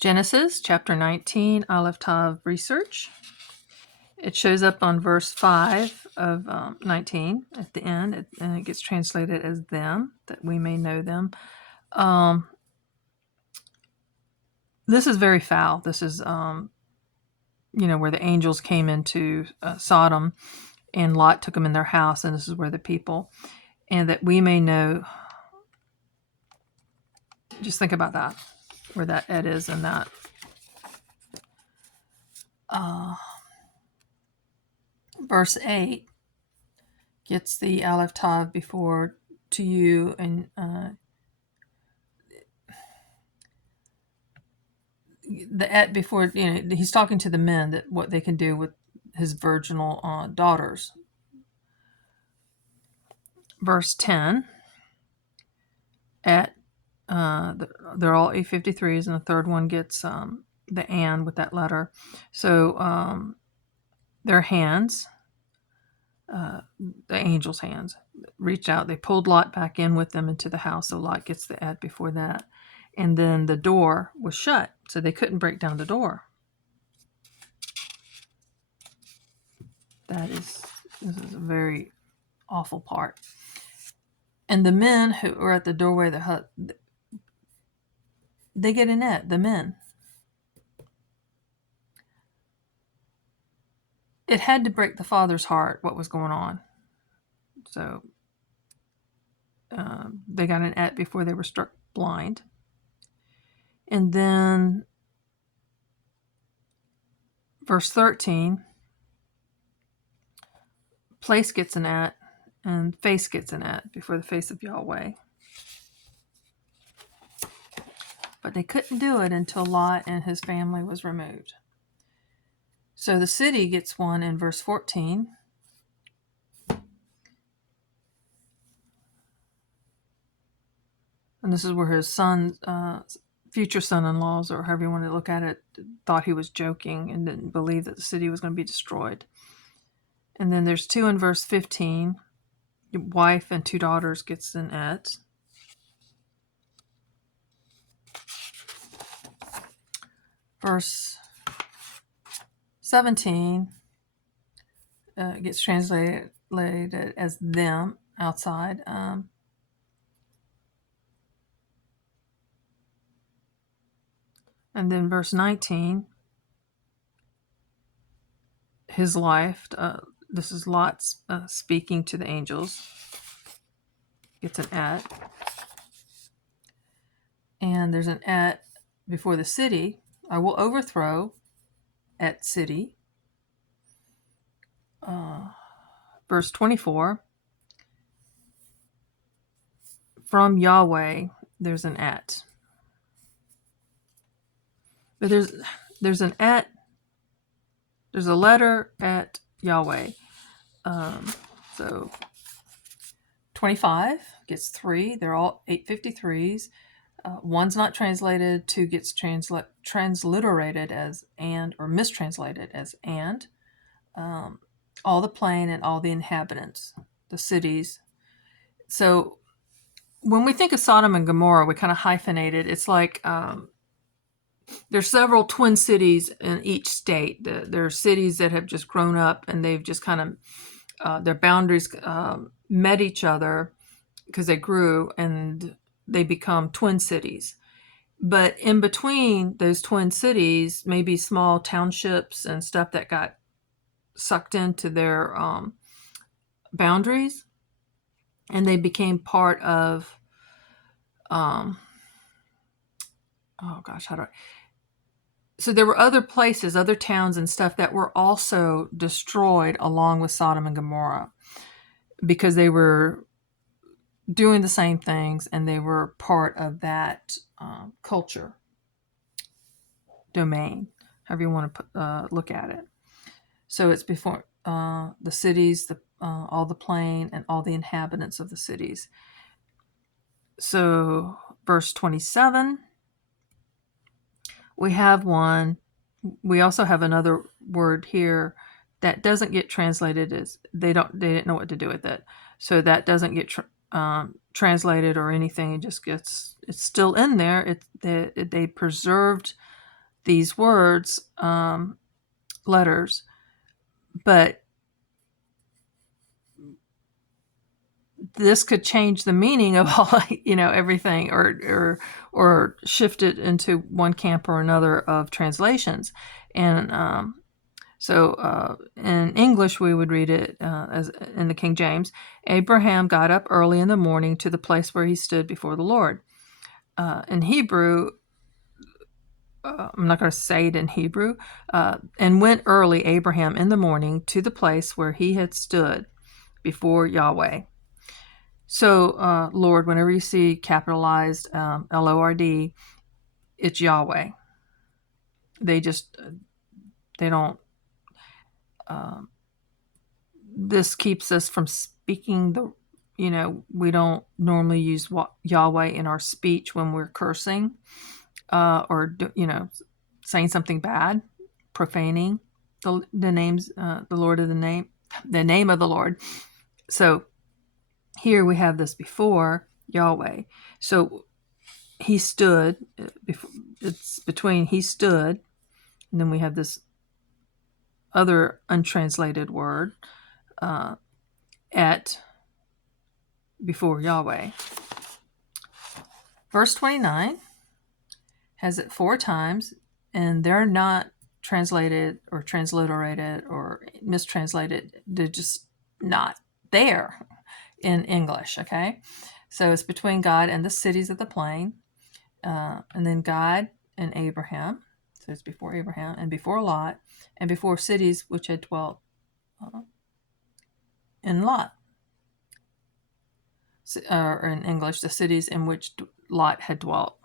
Genesis chapter 19, Aleph Tav research. It shows up on verse 5 of 19 at the end, and it gets translated as them, that we may know them. This is very foul. This is, where the angels came into Sodom, and Lot took them in their house, and this is where the people, and that we may know. Just think about that, where that Ed is in that. Verse 8 gets the Aleph Tav before to you, and the Et before, he's talking to the men that what they can do with his virginal daughters. Verse 10, Et, they're all 853s, and the third one gets the and with that letter. So their hands, the angel's hands, reached out. They pulled Lot back in with them into the house, so Lot gets the Et before that. And then the door was shut, so they couldn't break down the door. This is a very awful part. And the men who were at the doorway of the hut, they get a net, the men. It had to break the father's heart what was going on. So they got an et before they were struck blind. And then verse 13, place gets an et, and face gets an et before the face of Yahweh. But they couldn't do it until Lot and his family was removed. So the city gets one in verse 14. And this is where his son, future son-in-laws, or however you want to look at it, thought he was joking and didn't believe that the city was going to be destroyed. And then there's 2 in verse 15. Your wife and 2 daughters gets an et. Verse 17 gets translated as them outside. And then verse 19, his life, this is Lot speaking to the angels, gets an et. And there's an et before the city. I will overthrow et city. Verse 24, from Yahweh, there's an et. But there's an et, there's a letter at Yahweh. So 25 gets 3. They're all 853s. One's not translated. 2 gets transliterated as and, or mistranslated as and. All the plain and all the inhabitants, the cities. So when we think of Sodom and Gomorrah, we kind of hyphenate it. It's like there's several twin cities in each state. There are cities that have just grown up, and they've just kind of, their boundaries met each other because they grew, and they become twin cities. But in between those twin cities, maybe small townships and stuff that got sucked into their boundaries, and they became part of, so there were other places, other towns and stuff that were also destroyed along with Sodom and Gomorrah because they were doing the same things, and they were part of that culture, domain, however you want to look at it. So it's before the cities, all the plain, and all the inhabitants of the cities. So verse 27, we have one. We also have another word here that doesn't get translated as they didn't know what to do with it. So that doesn't get translated or anything. It just gets, it's still in there. They preserved these words, letters, but this could change the meaning of all, everything, or shift it into one camp or another of translations. And so in English, we would read it as in the King James. Abraham got up early in the morning to the place where he stood before the Lord. In Hebrew, I'm not going to say it in Hebrew, and went early, Abraham, in the morning to the place where he had stood before Yahweh. So, Lord, whenever you see capitalized Lord, it's Yahweh. They don't, this keeps us from speaking we don't normally use Yahweh in our speech when we're cursing, or saying something bad, profaning the names, the name of the Lord. So here we have this before Yahweh. So he stood, it's between he stood, and then we have this other untranslated word, at before Yahweh. Verse 29 has it 4 times, and they're not translated or transliterated or mistranslated. They're just not there in English, okay? So it's between God and the cities of the plain, and then God and Abraham. So it's before Abraham and before Lot, and before cities which had dwelt in Lot. Or in English, the cities in which Lot had dwelt.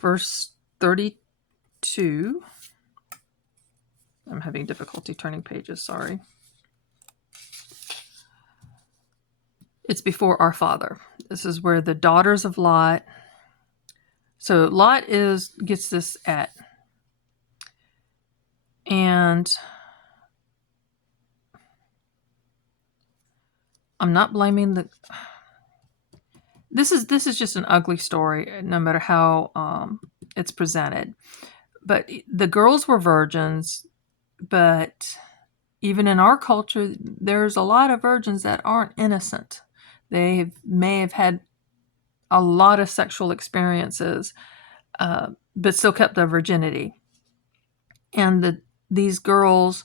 Verse 32. I'm having difficulty turning pages, sorry. It's before our father. This is where the daughters of Lot. So Lot gets this at. And I'm not blaming this is just an ugly story, no matter how it's presented. But the girls were virgins, but even in our culture, there's a lot of virgins that aren't innocent. They may have had a lot of sexual experiences, but still kept their virginity. And these girls,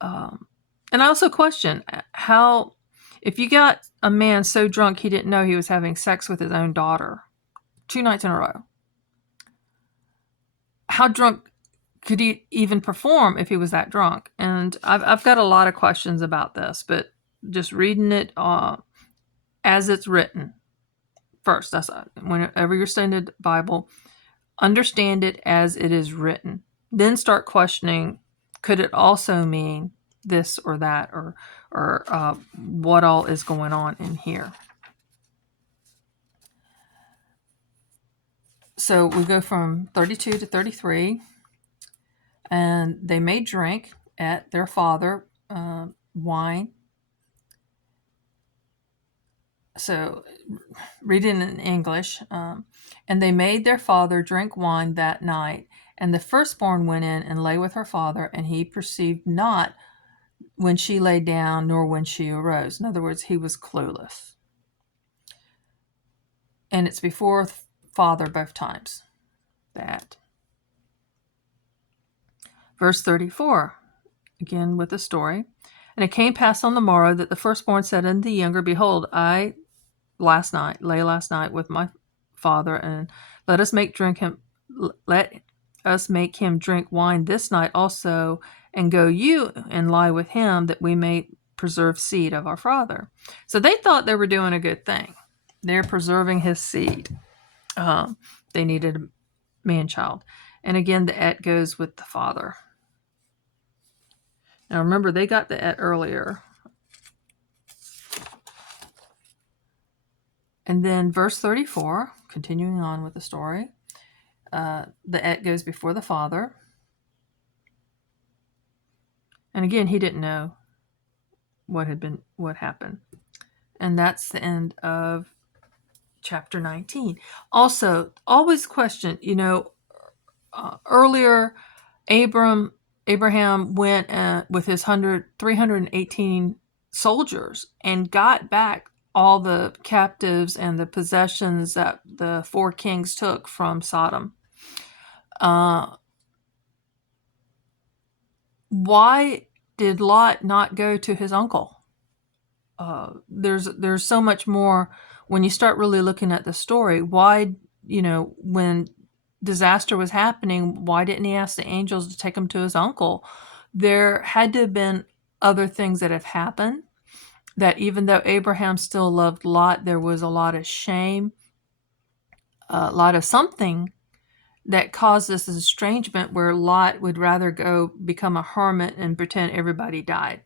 and I also question how, if you got a man so drunk he didn't know he was having sex with his own daughter 2 nights in a row, how drunk could he even perform if he was that drunk? And I've got a lot of questions about this, but just reading it as it's written first. That's whenever you're studying the Bible, understand it as it is written. Then start questioning, could it also mean this or that, or what all is going on in here? So we go from 32 to 33. And they made drink at their father wine. So reading in English. And they made their father drink wine that night. And the firstborn went in and lay with her father, and he perceived not when she lay down, nor when she arose. In other words, he was clueless. And it's before father both times. That. Verse 34, again with the story. And it came past on the morrow that the firstborn said unto the younger, Behold, I lay last night with my father, and let us make him drink wine this night also, and go you and lie with him, that we may preserve seed of our father. So they thought they were doing a good thing. They're preserving his seed. They needed a man-child. And again, the et goes with the father. Now remember, they got the et earlier. And then verse 34, continuing on with the story, the et goes before the father. And again, he didn't know what happened. And that's the end of chapter 19. Also, always question, Earlier, Abraham went with his 318 soldiers and got back all the captives and the possessions that the 4 kings took from Sodom. Why did Lot not go to his uncle? There's so much more when you start really looking at the story. Why, when disaster was happening, why didn't he ask the angels to take him to his uncle? There had to have been other things that have happened, that even though Abraham still loved Lot, there was a lot of shame, a lot of something that caused this estrangement where Lot would rather go become a hermit and pretend everybody died.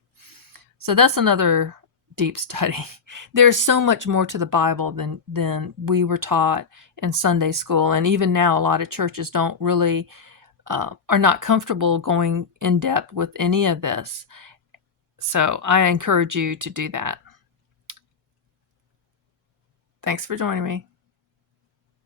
So that's another deep study. There's so much more to the Bible than we were taught in Sunday school. And even now, a lot of churches don't really, are not comfortable going in depth with any of this. So I encourage you to do that. Thanks for joining me.